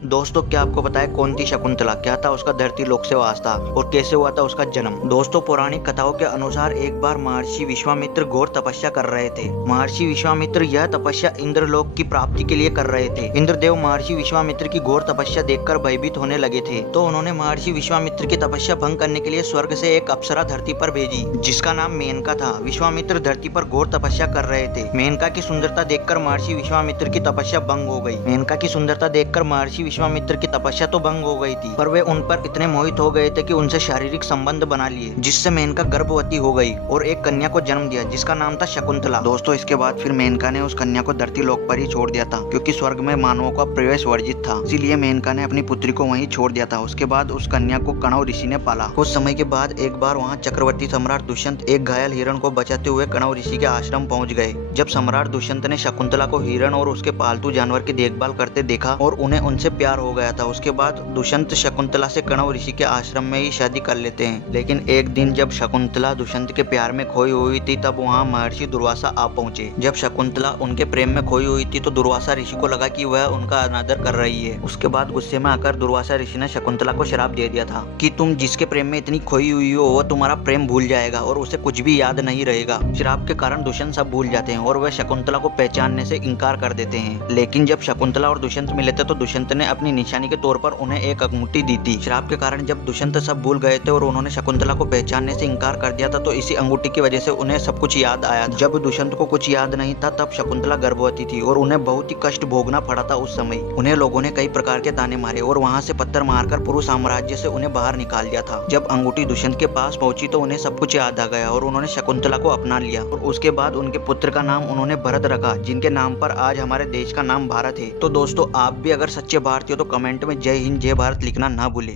दोस्तों क्या आपको पता है कौन थी शकुंतला, क्या था उसका धरती लोक से वास्ता और कैसे हुआ था उसका जन्म। दोस्तों पौराणिक कथाओं के अनुसार एक बार महर्षि विश्वामित्र घोर तपस्या कर रहे थे। महर्षि विश्वामित्र यह तपस्या इंद्रलोक की प्राप्ति के लिए कर रहे थे। इंद्रदेव महर्षि विश्वामित्र की घोर तपस्या देखकर भयभीत होने लगे थे, तो उन्होंने महर्षि विश्वामित्र की तपस्या भंग करने के लिए स्वर्ग से एक अप्सरा धरती पर भेजी जिसका नाम मेनका था। विश्वामित्र धरती पर घोर तपस्या कर रहे थे। मेनका की सुंदरता देखकर महर्षि विश्वामित्र की तपस्या भंग हो गई। मेनका की सुंदरता देखकर महर्षि विश्वामित्र की तपस्या तो भंग हो गई थी, पर वे उन पर इतने मोहित हो गए थे कि उनसे शारीरिक संबंध बना लिए, जिससे मेनका गर्भवती हो गई और एक कन्या को जन्म दिया जिसका नाम था शकुंतला। दोस्तों इसके बाद फिर मेनका ने उस कन्या को धरती लोक पर ही छोड़ दिया था, क्योंकि स्वर्ग में मानवों का प्रवेश वर्जित था, इसीलिए मेनका ने अपनी पुत्री को वहीं छोड़ दिया था। उसके बाद उस कन्या को कणव ऋषि ने पाला। कुछ समय के बाद एक बार वहाँ चक्रवर्ती सम्राट दुष्यंत एक घायल हिरण को बचाते हुए कणव ऋषि के आश्रम पहुँच गए। जब सम्राट दुष्यंत ने शकुंतला को हिरण और उसके पालतू जानवर की देखभाल करते देखा और उन्हें उनसे प्यार हो गया था, उसके बाद दुष्यंत शकुंतला से कणव ऋषि के आश्रम में ही शादी कर लेते हैं। लेकिन एक दिन जब शकुंतला दुष्यंत के प्यार में खोई हुई थी, तब वहाँ महर्षि दुर्वासा आ पहुंचे। जब शकुंतला उनके प्रेम में खोई हुई थी तो दुर्वासा ऋषि को लगा कि वह उनका अनादर कर रही है। उसके बाद गुस्से में आकर दुर्वासा ऋषि ने शकुंतला को श्राप दे दिया था कि तुम जिसके प्रेम में इतनी खोई हुई हो वह तुम्हारा प्रेम भूल जाएगा और उसे कुछ भी याद नहीं रहेगा। श्राप के कारण दुष्यंत सब भूल जाते हैं और वह शकुंतला को पहचानने से इनकार कर देते हैं। लेकिन जब शकुंतला और दुष्यंत मिले थे तो दुष्यंत ने अपनी निशानी के तौर पर उन्हें एक अंगूठी दी थी। श्राप के कारण जब दुष्यंत सब भूल गए थे और उन्होंने शकुंतला को पहचानने से इनकार कर दिया था, तो इसी अंगूठी की वजह से उन्हें सब कुछ याद आया था। जब दुष्यंत को कुछ याद नहीं था तब शकुंतला गर्भवती थी और उन्हें बहुत ही कष्ट भोगना पड़ा था। उस समय उन्हें लोगों ने कई प्रकार के ताने मारे और वहाँ से पत्थर मारकर पूरे साम्राज्य से उन्हें बाहर निकाल दिया था। जब अंगूठी दुष्यंत के पास पहुंची तो उन्हें सब कुछ याद आ गया और उन्होंने शकुंतला को अपना लिया और उसके बाद उनके पुत्र का नाम उन्होंने भरत रखा, जिनके नाम पर आज हमारे देश का नाम भारत है। तो दोस्तों आप भी अगर सच्चे भारतीय हो तो कमेंट में जय हिंद जय भारत लिखना ना भूले।